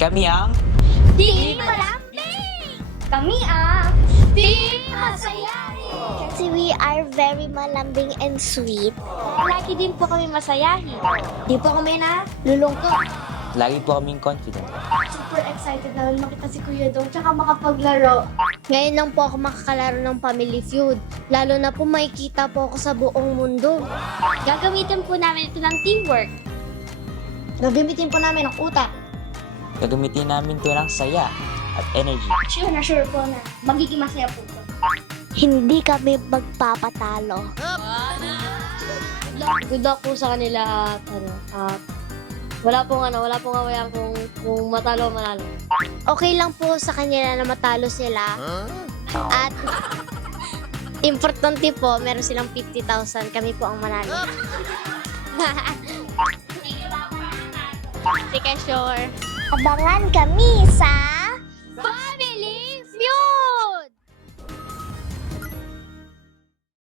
Kami ang Team Malambing! Kami ang Team Masayahin! Kasi we are very malambing and sweet. Lagi din po kami masayahin. Di po kami na lulungkot. lagi po kaming confident. Super excited namin makita si Kuya Dong tsaka makapaglaro. Ngayon lang po ako makakalaro ng Family Feud. Lalo na po makikita po ako sa buong mundo. Gagamitin po namin ito ng teamwork. Gagamitin po namin ang utak. Gagamitin namin to ng saya at energy. Sure po na magiging masaya po ito. Hindi kami magpapatalo. Good luck po sa kanila at wala pong awayan kung matalo o manalo. Okay lang po sa kanila na matalo sila. At importante po, meron silang 50,000. Kami po ang manalo. Sige, sure. Abangan kami sa